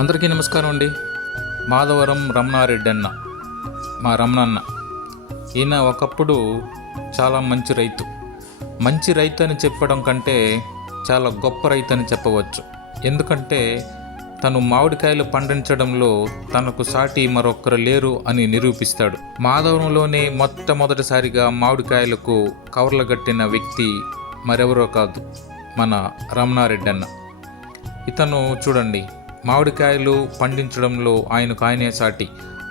అందరికీ నమస్కారం అండి. మాధవరం రమణారెడ్డి అన్న, మా రమణన్న. ఈయన ఒకప్పుడు చాలా మంచి రైతు. మంచి రైతు అని చెప్పడం కంటే చాలా గొప్ప రైతు అని చెప్పవచ్చు. ఎందుకంటే తను మామిడికాయలు పండించడంలో తనకు సాటి మరొకరు లేరు అని నిరూపిస్తాడు. మాధవరంలోనే మొట్టమొదటిసారిగా మామిడికాయలకు కవర్లు కట్టిన వ్యక్తి మరెవరో కాదు, మన రమణారెడ్డి అన్న. ఇతను చూడండి, మామిడికాయలు పండించడంలో ఆయనకు ఆయనే సాటి.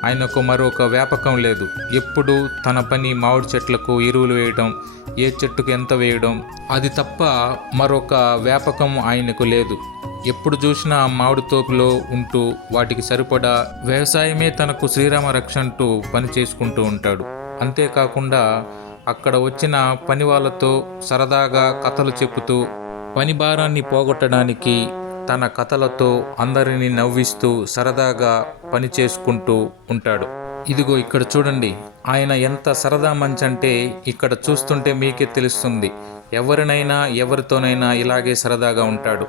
ఆయనకు మరొక వ్యాపకం లేదు. ఎప్పుడు తన పని మామిడి చెట్లకు ఎరువులు వేయడం, ఏ చెట్టుకు ఎంత వేయడం, అది తప్ప మరొక వ్యాపకం ఆయనకు లేదు. ఎప్పుడు చూసినా మామిడి తోపులో ఉంటూ వాటికి సరిపడా వ్యవసాయమే తనకు శ్రీరామ రక్ష అంటూ పని చేసుకుంటూ ఉంటాడు. అంతేకాకుండా అక్కడ వచ్చిన పని వాళ్ళతో సరదాగా కథలు చెప్పుతూ పని భారాన్ని పోగొట్టడానికి తన కథలతో అందరినీ నవ్విస్తూ సరదాగా పని చేసుకుంటూ ఉంటాడు. ఇదిగో ఇక్కడ చూడండి, ఆయన ఎంత సరదా మంచి అంటే ఇక్కడ చూస్తుంటే మీకే తెలుస్తుంది. ఎవరినైనా ఎవరితోనైనా ఇలాగే సరదాగా ఉంటాడు.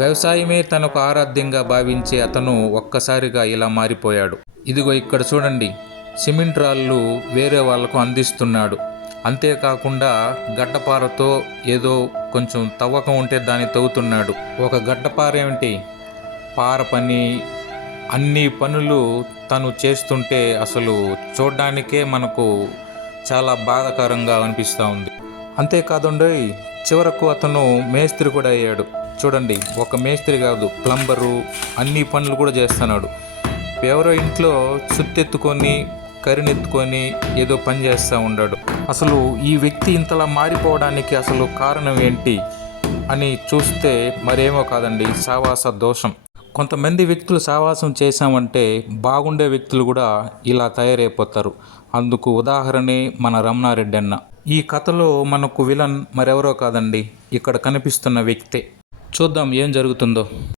వ్యవసాయమే తనకు ఆరాధ్యంగా భావించే అతను ఒక్కసారిగా ఇలా మారిపోయాడు. ఇదిగో ఇక్కడ చూడండి, సిమెంట్ రాళ్ళు వేరే వాళ్లకు అందిస్తున్నాడు. అంతేకాకుండా గడ్డపారతో ఏదో కొంచెం తవ్వకం ఉంటే దాన్ని తవ్వుతున్నాడు. ఒక గడ్డపార ఏమిటి, పార పని, అన్ని పనులు తను చేస్తుంటే అసలు చూడ్డానికే మనకు చాలా బాధాకరంగా అనిపిస్తూ ఉంది. అంతేకాదండి, చివరకు అతను మేస్త్రి కూడా అయ్యాడు. చూడండి, ఒక మేస్త్రి కాదు, ప్లంబరు, అన్ని పనులు కూడా చేస్తున్నాడు. ఎవరో ఇంట్లో సుత్తెత్తుకొని కరినెత్తుకొని ఏదో పని చేస్తూ ఉన్నాడు. అసలు ఈ వ్యక్తి ఇంతలా మారిపోవడానికి అసలు కారణం ఏంటి అని చూస్తే మరేమో కాదండి, సావాస దోషం. కొంతమంది వ్యక్తులు సావాసం చేశామంటే బాగుండే వ్యక్తులు కూడా ఇలా తయారైపోతారు. అందుకు ఉదాహరణే మన రమణారెడ్డి అన్న. ఈ కథలో మనకు విలన్ మరెవరో కాదండి, ఇక్కడ కనిపిస్తున్న వ్యక్తే. చూద్దాం ఏం జరుగుతుందో.